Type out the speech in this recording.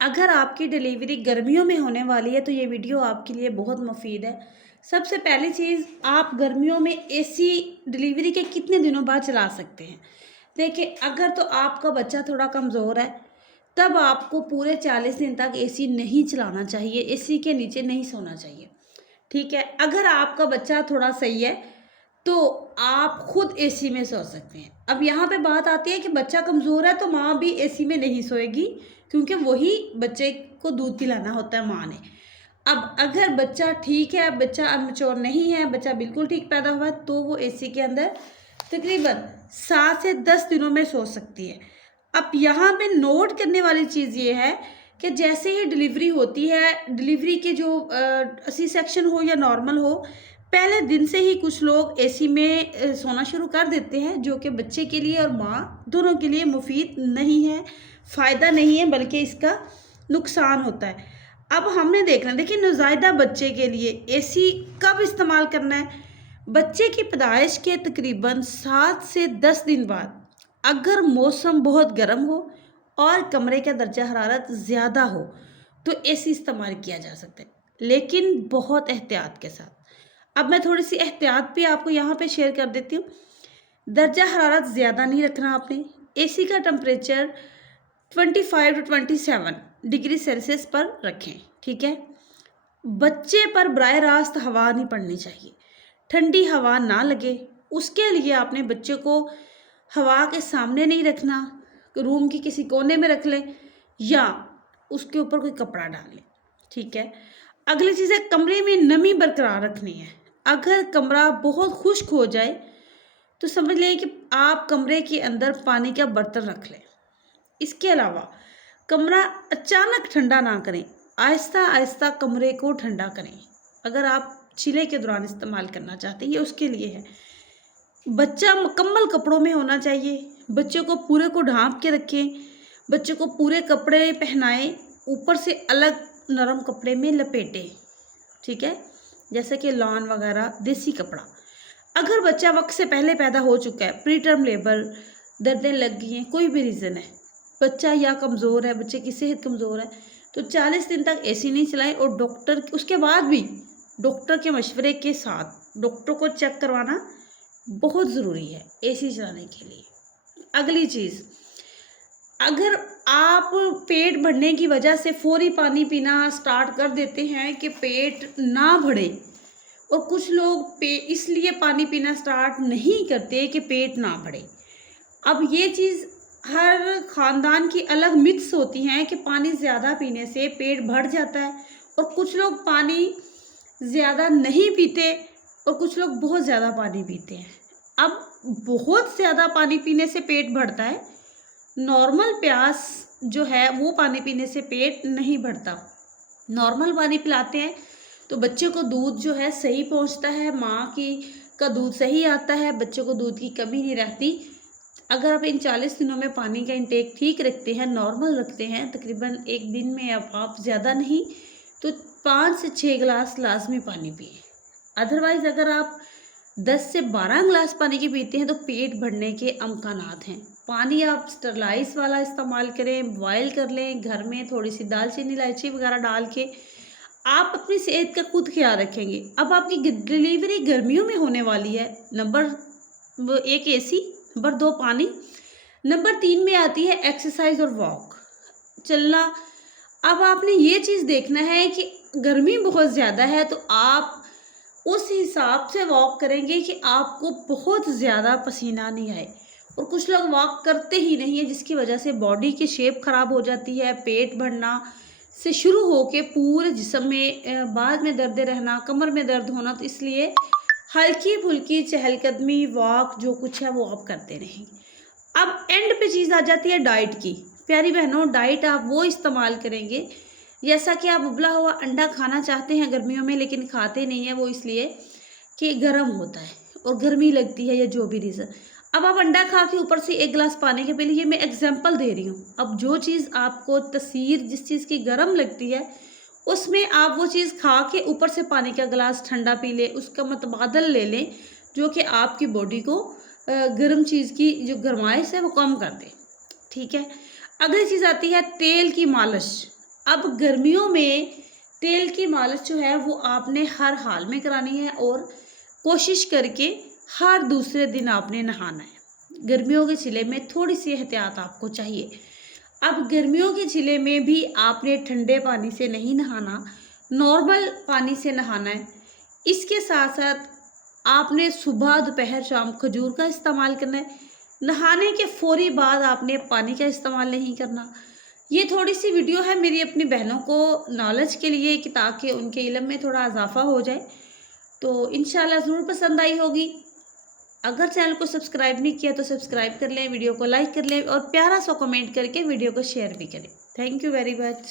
अगर आपकी डिलीवरी गर्मियों में होने वाली है तो ये वीडियो आपके लिए बहुत मुफीद है। सबसे पहली चीज़, आप गर्मियों में एसी डिलीवरी के कितने दिनों बाद चला सकते हैं। देखिए, अगर तो आपका बच्चा थोड़ा कमज़ोर है तब आपको पूरे 40 दिन तक एसी नहीं चलाना चाहिए, एसी के नीचे नहीं सोना चाहिए। ठीक है, अगर आपका बच्चा थोड़ा सही है तो आप खुद एसी में सो सकते हैं। अब यहाँ पे बात आती है कि बच्चा कमज़ोर है तो माँ भी एसी में नहीं सोएगी, क्योंकि वही बच्चे को दूध पिलाना होता है माँ ने। अब अगर बच्चा ठीक है, बच्चा अनमैच्योर नहीं है, बच्चा बिल्कुल ठीक पैदा हुआ है, तो वो एसी के अंदर तकरीबन 7 से 10 दिनों में सो सकती है। अब यहाँ पे नोट करने वाली चीज़ ये है कि जैसे ही डिलीवरी होती है, डिलीवरी के जो सी सेक्शन हो या नॉर्मल हो, पहले दिन से ही कुछ लोग एसी में सोना शुरू कर देते हैं, जो कि बच्चे के लिए और माँ दोनों के लिए मुफीद नहीं है, फ़ायदा नहीं है, बल्कि इसका नुकसान होता है। अब हमने देखना, देखिए, नौज़ायदा बच्चे के लिए एसी कब इस्तेमाल करना है। बच्चे की पैदाइश के तकरीबन 7 से 10 दिन बाद, अगर मौसम बहुत गर्म हो और कमरे का दर्जा हरारत ज़्यादा हो तो एसी इस्तेमाल किया जा सकता है, लेकिन बहुत एहतियात के साथ। अब मैं थोड़ी सी एहतियात भी आपको यहाँ पे शेयर कर देती हूँ। दर्जा हरारत ज़्यादा नहीं रखना आपने। एसी का टेम्परेचर 25 टू 27 डिग्री सेल्सियस पर रखें। ठीक है, बच्चे पर बराह रास्त हवा नहीं पड़नी चाहिए, ठंडी हवा ना लगे, उसके लिए आपने बच्चे को हवा के सामने नहीं रखना, रूम की किसी कोने में रख लें या उसके ऊपर कोई कपड़ा डाल लें। ठीक है, अगली चीज़ है, कमरे में नमी बरकरार रखनी है। अगर कमरा बहुत खुश्क हो जाए तो समझ लें कि आप कमरे के अंदर पानी का बर्तन रख लें। इसके अलावा कमरा अचानक ठंडा ना करें, आहिस्ता आहिस्ता कमरे को ठंडा करें। अगर आप चीले के दौरान इस्तेमाल करना चाहते हैं, ये उसके लिए है। बच्चा मुकम्मल कपड़ों में होना चाहिए, बच्चे को पूरे को ढांप के रखें, बच्चे को पूरे कपड़े पहनाएं, ऊपर से अलग नरम कपड़े में लपेटें। ठीक है, जैसे कि लॉन वगैरह, देसी कपड़ा। अगर बच्चा वक्त से पहले पैदा हो चुका है, प्री टर्म लेबर, दर्दें लग गई हैं, कोई भी रीज़न है, बच्चा या कमज़ोर है, बच्चे की सेहत कमज़ोर है, तो 40 दिन तक एसी नहीं चलाएं। और डॉक्टर, उसके बाद भी डॉक्टर के मशवरे के साथ डॉक्टर को चेक करवाना बहुत ज़रूरी है एसी चलाने के लिए। अगली चीज़, अगर आप पेट भरने की वजह से फौरी पानी पीना स्टार्ट कर देते हैं कि पेट ना भरे, और कुछ लोग इसलिए पानी पीना स्टार्ट नहीं करते कि पेट ना भरे। अब ये चीज़ हर ख़ानदान की अलग मिथ्स होती हैं कि पानी ज़्यादा पीने से पेट भर जाता है, और कुछ लोग पानी ज़्यादा नहीं पीते और कुछ लोग बहुत ज़्यादा पानी पीते हैं। अब बहुत ज़्यादा पानी पीने से पेट भरता है, नॉर्मल प्यास जो है वो पानी पीने से पेट नहीं भरता। नॉर्मल पानी पिलाते हैं तो बच्चे को दूध जो है सही पहुंचता है, माँ की का दूध सही आता है, बच्चे को दूध की कमी नहीं रहती। अगर आप इन 40 दिनों में पानी का इंटेक ठीक रखते हैं, नॉर्मल रखते हैं, तकरीबन एक दिन में आप ज़्यादा नहीं तो 5 से 6 गिलास लाजमी पानी पिए। अदरवाइज़ अगर आप 10 से 12 गिलास पानी की पीते हैं तो पेट भरने के अमकानात हैं। पानी आप स्टरलाइज वाला इस्तेमाल करें, बॉयल कर लें, घर में थोड़ी सी दालचीनी इलायची वगैरह डाल के आप अपनी सेहत का खुद ख्याल रखेंगे। अब आपकी डिलीवरी गर्मियों में होने वाली है, नंबर 1 एसी, नंबर 2 पानी, नंबर 3 में आती है एक्सरसाइज और वॉक, चलना। अब आपने ये चीज़ देखना है कि गर्मी बहुत ज़्यादा है तो आप उस हिसाब से वॉक करेंगे कि आपको बहुत ज़्यादा पसीना नहीं आए। और कुछ लोग वॉक करते ही नहीं है, जिसकी वजह से बॉडी की शेप ख़राब हो जाती है, पेट भरना से शुरू होके पूरे जिस्म में बाद में दर्द रहना, कमर में दर्द होना। तो इसलिए हल्की फुल्की चहलकदमी, वॉक जो कुछ है वो आप करते रहेंगे। अब एंड पे चीज़ आ जाती है डाइट की। प्यारी बहनों, डाइट आप वो इस्तेमाल करेंगे, जैसा कि आप उबला हुआ अंडा खाना चाहते हैं गर्मियों में लेकिन खाते नहीं हैं, वो इसलिए कि गर्म होता है और गर्मी लगती है या जो भी रीज़न। अब आप अंडा खा के ऊपर से 1 गिलास पानी के पी लीजिए, मैं एग्जांपल दे रही हूँ। अब जो चीज़ आपको तसीर जिस चीज़ की गर्म लगती है उसमें आप वो चीज़ खा के ऊपर से पानी का गिलास ठंडा पी लें, उसका मतबादल ले लें, जो कि आपकी बॉडी को गर्म चीज़ की जो गर्माइश है वो कम कर दे। ठीक है, अगली चीज़ आती है तेल की मालिश। अब गर्मियों में तेल की मालिश जो है वो आपने हर हाल में करानी है और कोशिश करके हर दूसरे दिन आपने नहाना है। गर्मियों के जिले में थोड़ी सी एहतियात आपको चाहिए। अब गर्मियों के जिले में भी आपने ठंडे पानी से नहीं नहाना, नॉर्मल पानी से नहाना है। इसके साथ साथ आपने सुबह दोपहर शाम खजूर का इस्तेमाल करना है। नहाने के फौरी बाद आपने पानी का इस्तेमाल नहीं करना। ये थोड़ी सी वीडियो है मेरी अपनी बहनों को नॉलेज के लिए कि ताकि उनके इल्म में थोड़ा इजाफा हो जाए। तो इंशाल्लाह ज़रूर पसंद आई होगी। अगर चैनल को सब्सक्राइब नहीं किया तो सब्सक्राइब कर लें, वीडियो को लाइक कर लें और प्यारा सा कमेंट करके वीडियो को शेयर भी करें। Thank you very much.